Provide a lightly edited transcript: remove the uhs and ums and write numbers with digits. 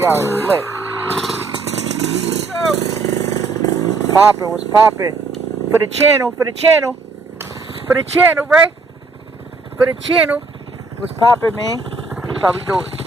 We out lit. Poppin', what's poppin'? For the channel, Ray. For the channel. What's poppin', man? That's how we do it.